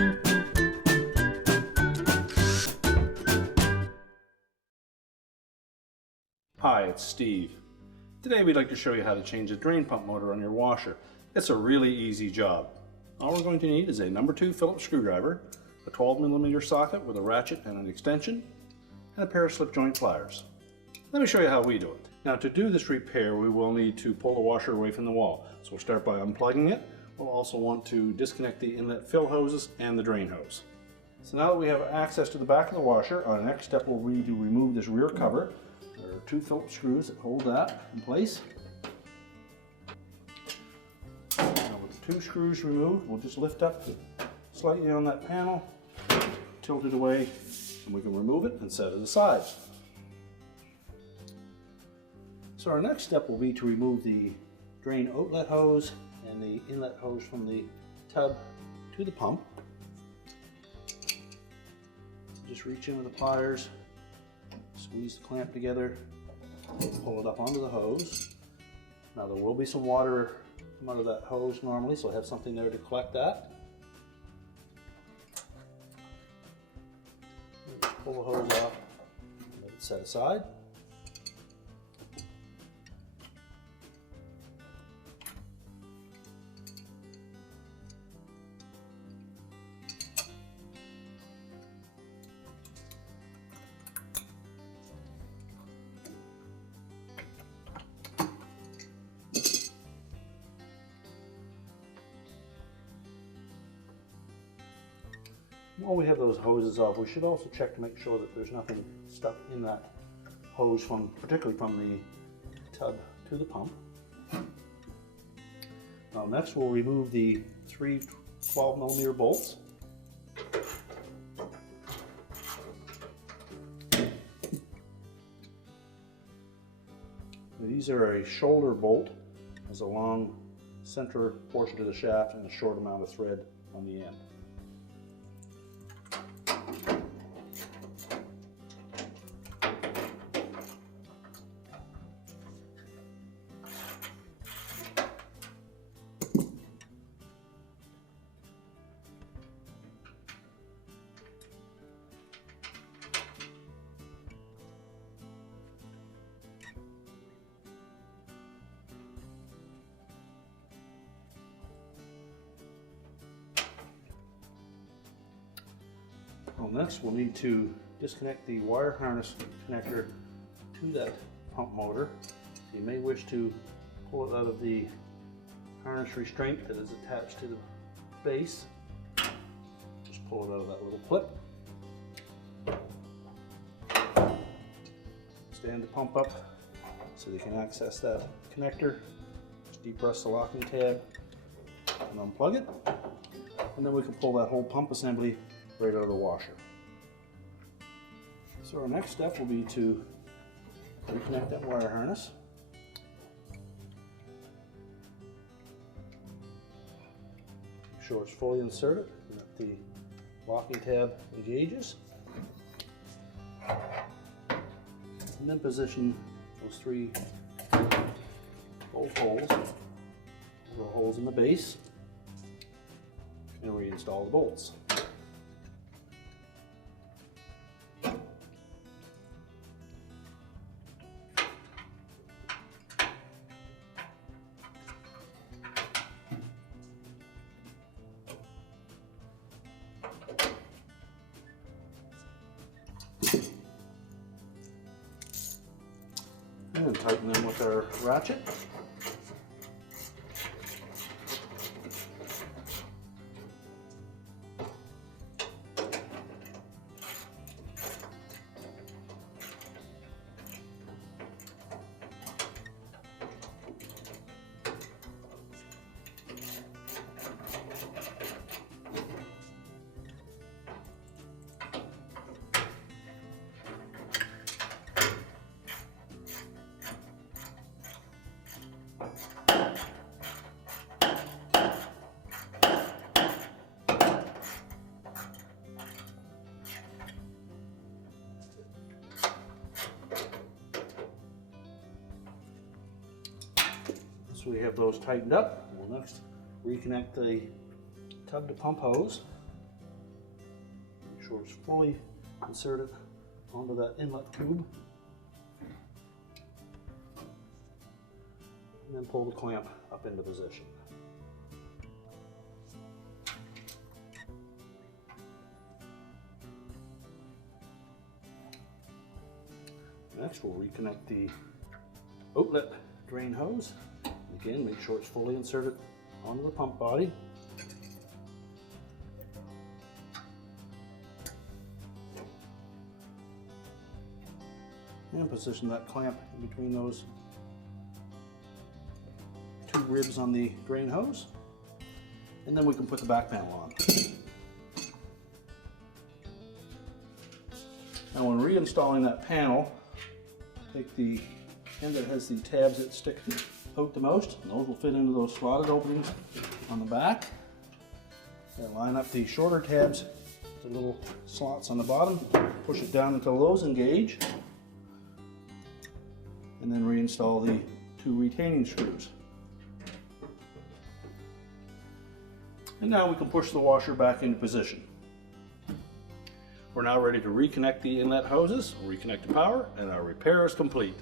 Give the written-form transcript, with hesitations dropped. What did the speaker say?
Hi, it's Steve. Today we'd like to show you how to change the drain pump motor on your washer. It's a really easy job. All we're going to need is a number 2 Phillips screwdriver, a 12mm socket with a ratchet and an extension, and a pair of slip joint pliers. Let me show you how we do it. Now, to do this repair, we will need to pull the washer away from the wall. So we'll start by unplugging it. We'll also want to disconnect the inlet fill hoses and the drain hose. So now that we have access to the back of the washer, our next step will be to remove this rear cover. There are 2 Phillips screws that hold that in place. Now with the 2 screws removed, we'll just lift up slightly on that panel, tilt it away, and we can remove it and set it aside. So our next step will be to remove the drain outlet hose and the inlet hose from the tub to the pump. Just reach in with the pliers, squeeze the clamp together, pull it up onto the hose. Now there will be some water come out of that hose normally, so I have something there to collect that. Just pull the hose off, let it set aside. While we have those hoses off, we should also check to make sure that there's nothing stuck in that hose, particularly from the tub to the pump. Now next we'll remove the 3 12mm bolts. These are a shoulder bolt. Has a long center portion to the shaft and a short amount of thread on the end. Well, next we'll need to disconnect the wire harness connector to that pump motor. You may wish to pull it out of the harness restraint that is attached to the base. Just pull it out of that little clip. Stand the pump up so you can access that connector. Just depress the locking tab and unplug it. And then we can pull that whole pump assembly right out of the washer. So our next step will be to reconnect that wire harness. Make sure it's fully inserted and that the locking tab engages. And then position those 3 bolt holes, little holes in the base, and reinstall the bolts. And then tighten them with our ratchet. So we have those tightened up. We'll next reconnect the tub to pump hose. sure it's fully inserted onto that inlet tube. And then pull the clamp up into position. Next, we'll reconnect the outlet drain hose. Again, make sure it's fully inserted onto the pump body. And position that clamp in between those two ribs on the drain hose. And then we can put the back panel on. Now when reinstalling that panel, take the end that has the tabs that stick out the most, and those will fit into those slotted openings on the back. And line up the shorter tabs, the little slots on the bottom, push it down until those engage, and then reinstall the two retaining screws. And now we can push the washer back into position. We're now ready to reconnect the inlet hoses, reconnect the power, and our repair is complete.